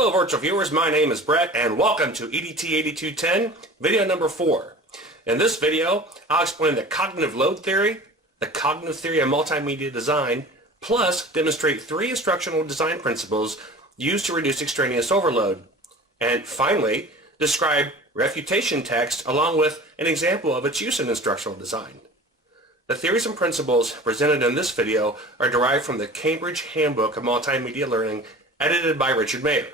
Hello virtual viewers, my name is Brett and welcome to EDT 8210, video number 4. In this video, I'll explain the cognitive load theory, the cognitive theory of multimedia design, plus demonstrate 3 instructional design principles used to reduce extraneous overload, and finally, describe refutation text along with an example of its use in instructional design. The theories and principles presented in this video are derived from the Cambridge Handbook of Multimedia Learning, edited by Richard Mayer.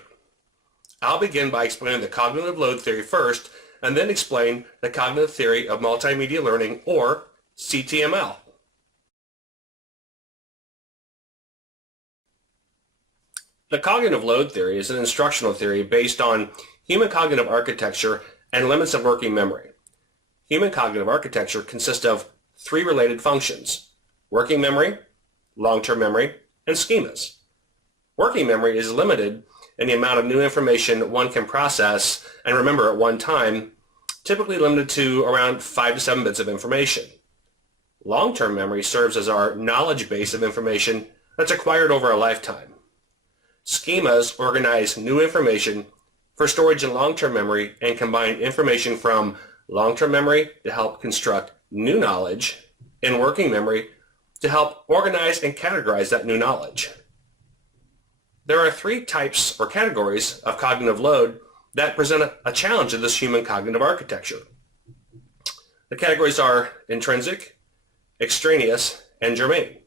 I'll begin by explaining the cognitive load theory first, and then explain the cognitive theory of multimedia learning, or CTML. The cognitive load theory is an instructional theory based on human cognitive architecture and limits of working memory. Human cognitive architecture consists of 3 related functions: working memory, long-term memory, and schemas. Working memory is limited in the amount of new information one can process and remember at one time, typically limited to around 5 to 7 bits of information. Long-term memory serves as our knowledge base of information that's acquired over a lifetime. Schemas organize new information for storage in long-term memory and combine information from long-term memory to help construct new knowledge and working memory to help organize and categorize that new knowledge. There are 3 types or categories of cognitive load that present a challenge to this human cognitive architecture. The categories are intrinsic, extraneous, and germane.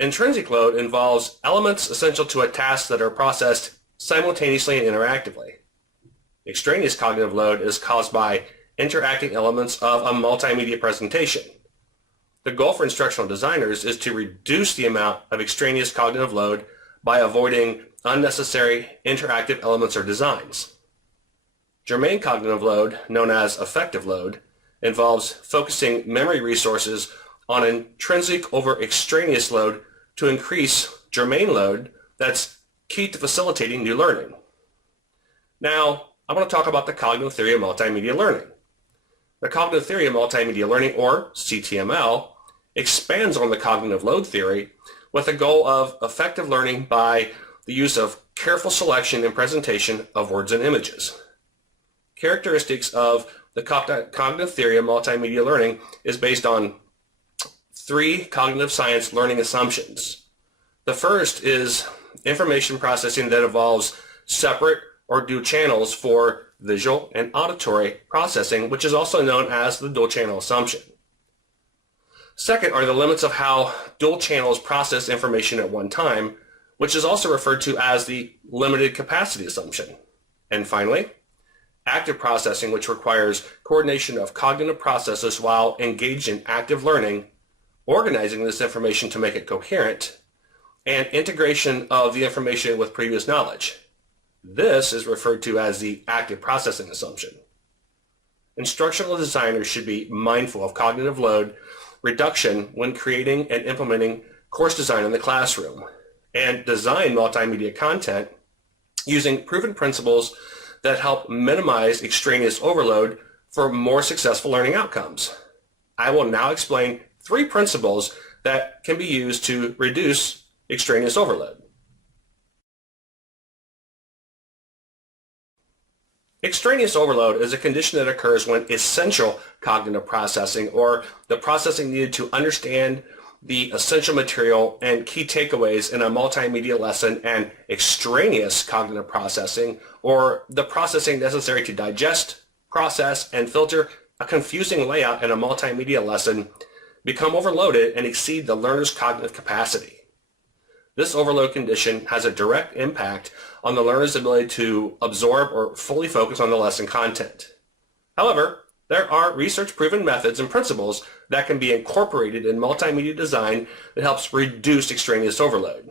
Intrinsic load involves elements essential to a task that are processed simultaneously and interactively. Extraneous cognitive load is caused by interacting elements of a multimedia presentation. The goal for instructional designers is to reduce the amount of extraneous cognitive load by avoiding unnecessary interactive elements or designs. Germane cognitive load, known as effective load, involves focusing memory resources on intrinsic over extraneous load to increase germane load that's key to facilitating new learning. Now, I want to talk about the cognitive theory of multimedia learning. The cognitive theory of multimedia learning, or CTML, expands on the cognitive load theory with the goal of effective learning by the use of careful selection and presentation of words and images. Characteristics of the cognitive theory of multimedia learning is based on 3 cognitive science learning assumptions. The first is information processing that involves separate or dual channels for visual and auditory processing, which is also known as the dual channel assumption. Second are the limits of how dual channels process information at one time, which is also referred to as the limited capacity assumption. And finally, active processing, which requires coordination of cognitive processes while engaged in active learning, organizing this information to make it coherent, and integration of the information with previous knowledge. This is referred to as the active processing assumption. Instructional designers should be mindful of cognitive load reduction when creating and implementing course design in the classroom, and design multimedia content using proven principles that help minimize extraneous overload for more successful learning outcomes. I will now explain 3 principles that can be used to reduce extraneous overload. Extraneous overload is a condition that occurs when essential cognitive processing, or the processing needed to understand the essential material and key takeaways in a multimedia lesson, and extraneous cognitive processing, or the processing necessary to digest, process, and filter a confusing layout in a multimedia lesson, become overloaded and exceed the learner's cognitive capacity. This overload condition has a direct impact on the learner's ability to absorb or fully focus on the lesson content. However, there are research-proven methods and principles that can be incorporated in multimedia design that helps reduce extraneous overload.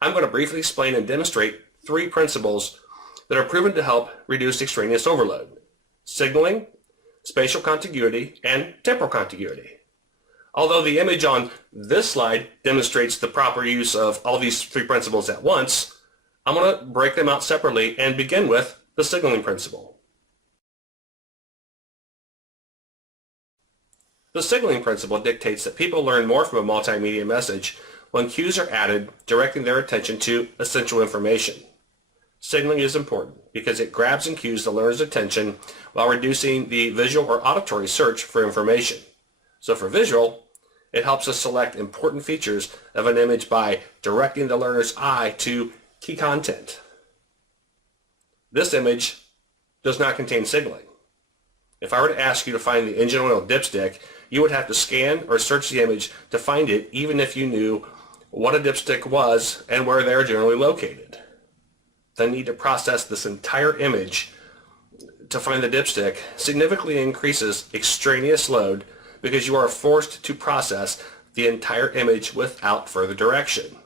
I'm going to briefly explain and demonstrate 3 principles that are proven to help reduce extraneous overload: signaling, spatial contiguity, and temporal contiguity. Although the image on this slide demonstrates the proper use of all these 3 principles at once, I'm going to break them out separately and begin with the signaling principle. The signaling principle dictates that people learn more from a multimedia message when cues are added directing their attention to essential information. Signaling is important because it grabs and cues the learner's attention while reducing the visual or auditory search for information. So for visual, it helps us select important features of an image by directing the learner's eye to key content. This image does not contain signaling. If I were to ask you to find the engine oil dipstick, you would have to scan or search the image to find it, even if you knew what a dipstick was and where they are generally located. The need to process this entire image to find the dipstick significantly increases extraneous load because you are forced to process the entire image without further direction.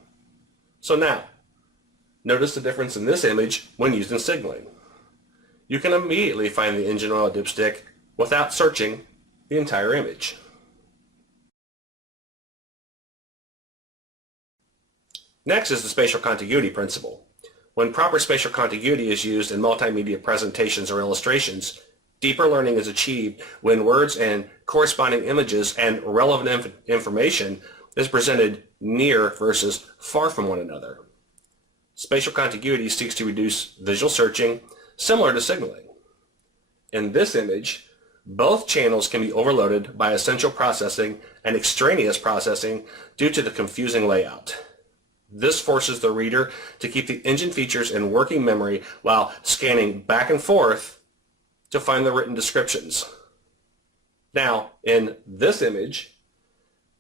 So now, notice the difference in this image when used in signaling. You can immediately find the engine oil dipstick without searching the entire image. Next is the spatial contiguity principle. When proper spatial contiguity is used in multimedia presentations or illustrations, deeper learning is achieved when words and corresponding images and relevant information is presented near versus far from one another. Spatial contiguity seeks to reduce visual searching, similar to signaling. In this image, both channels can be overloaded by essential processing and extraneous processing due to the confusing layout. This forces the reader to keep the engine features in working memory while scanning back and forth to find the written descriptions. Now, in this image,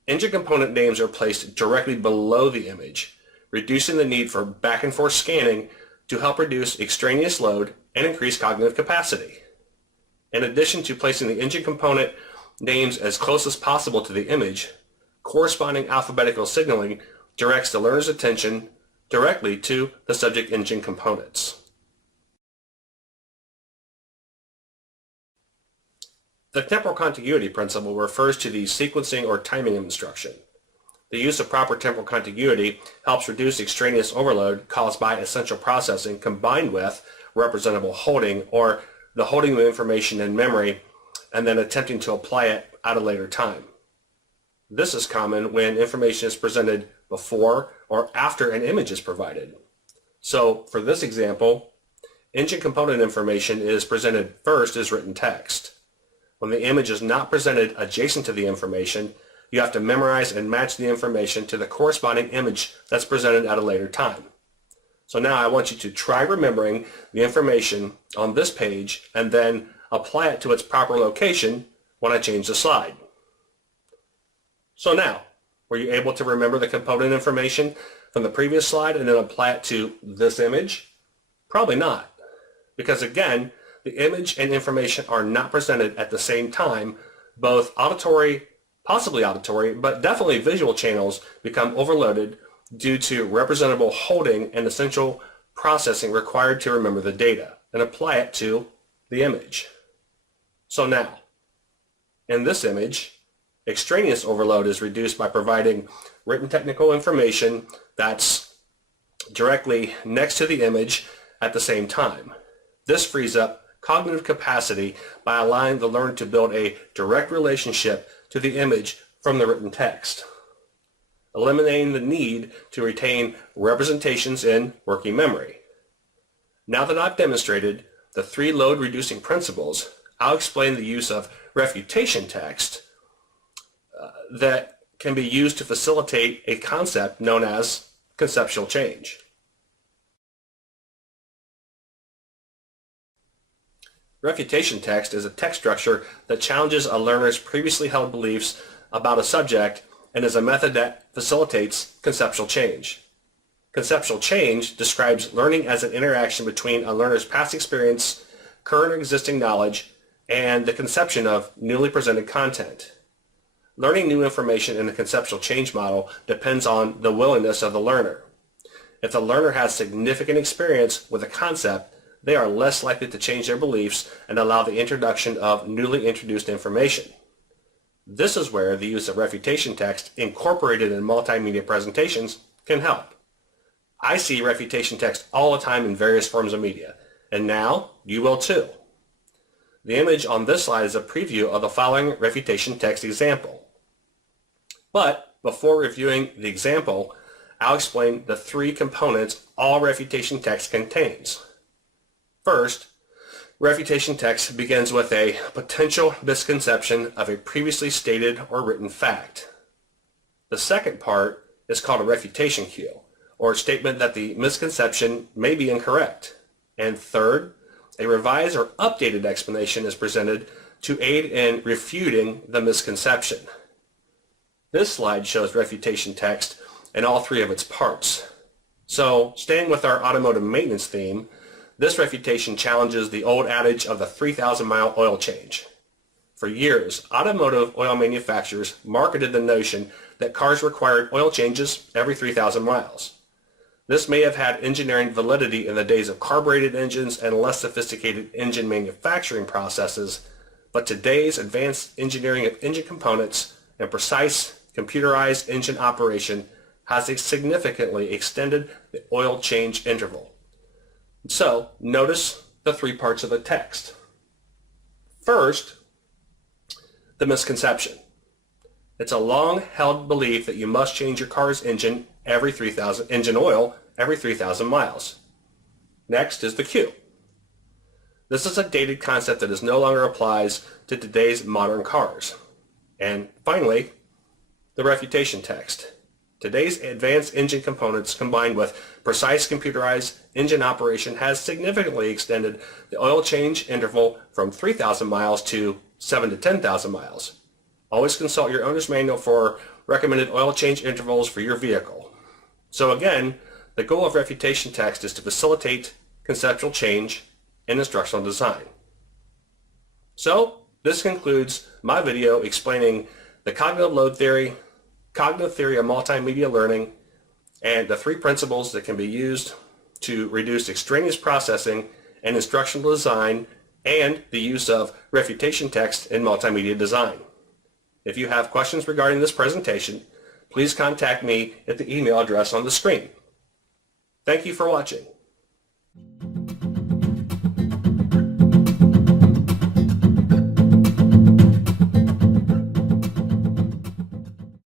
engine component names are placed directly below the image, reducing the need for back and forth scanning to help reduce extraneous load and increase cognitive capacity. In addition to placing the engine component names as close as possible to the image, corresponding alphabetical signaling directs the learner's attention directly to the subject engine components. The temporal contiguity principle refers to the sequencing or timing of instruction. The use of proper temporal contiguity helps reduce extraneous overload caused by essential processing combined with representable holding or the holding of information in memory and then attempting to apply it at a later time. This is common when information is presented before or after an image is provided. So for this example, engine component information is presented first as written text. When the image is not presented adjacent to the information, you have to memorize and match the information to the corresponding image that's presented at a later time. So now I want you to try remembering the information on this page and then apply it to its proper location when I change the slide. So now, were you able to remember the component information from the previous slide and then apply it to this image? Probably not, because again, the image and information are not presented at the same time. Both auditory, possibly auditory, but definitely visual channels become overloaded due to representable holding and essential processing required to remember the data and apply it to the image. So now, in this image, extraneous overload is reduced by providing written technical information that's directly next to the image at the same time. This frees up cognitive capacity by allowing the learner to build a direct relationship to the image from the written text, eliminating the need to retain representations in working memory. Now that I've demonstrated the three load-reducing principles, I'll explain the use of refutation text that can be used to facilitate a concept known as conceptual change. Refutation text is a text structure that challenges a learner's previously held beliefs about a subject and is a method that facilitates conceptual change. Conceptual change describes learning as an interaction between a learner's past experience, current or existing knowledge, and the conception of newly presented content. Learning new information in a conceptual change model depends on the willingness of the learner. If the learner has significant experience with a concept, they are less likely to change their beliefs and allow the introduction of newly introduced information. This is where the use of refutation text incorporated in multimedia presentations can help. I see refutation text all the time in various forms of media, and now you will too. The image on this slide is a preview of the following refutation text example. But before reviewing the example, I'll explain the three components all refutation text contains. First, refutation text begins with a potential misconception of a previously stated or written fact. The second part is called a refutation cue, or a statement that the misconception may be incorrect. And third, a revised or updated explanation is presented to aid in refuting the misconception. This slide shows refutation text in all three of its parts. So, staying with our automotive maintenance theme, this refutation challenges the old adage of the 3,000-mile oil change. For years, automotive oil manufacturers marketed the notion that cars required oil changes every 3,000 miles. This may have had engineering validity in the days of carbureted engines and less sophisticated engine manufacturing processes, but today's advanced engineering of engine components and precise computerized engine operation has significantly extended the oil change interval. So, notice the three parts of the text. First, the misconception. It's a long-held belief that you must change your car's engine oil every 3,000 miles. Next is the cue. This is a dated concept that no longer applies to today's modern cars. And finally, the refutation text. Today's advanced engine components combined with precise computerized engine operation has significantly extended the oil change interval from 3,000 miles to 7 to 10,000 miles. Always consult your owner's manual for recommended oil change intervals for your vehicle. So again, the goal of refutation text is to facilitate conceptual change in instructional design. So this concludes my video explaining the cognitive load theory, cognitive theory of multimedia learning, and the three principles that can be used to reduce extraneous processing and instructional design, and the use of refutation text in multimedia design. If you have questions regarding this presentation, please contact me at the email address on the screen. Thank you for watching.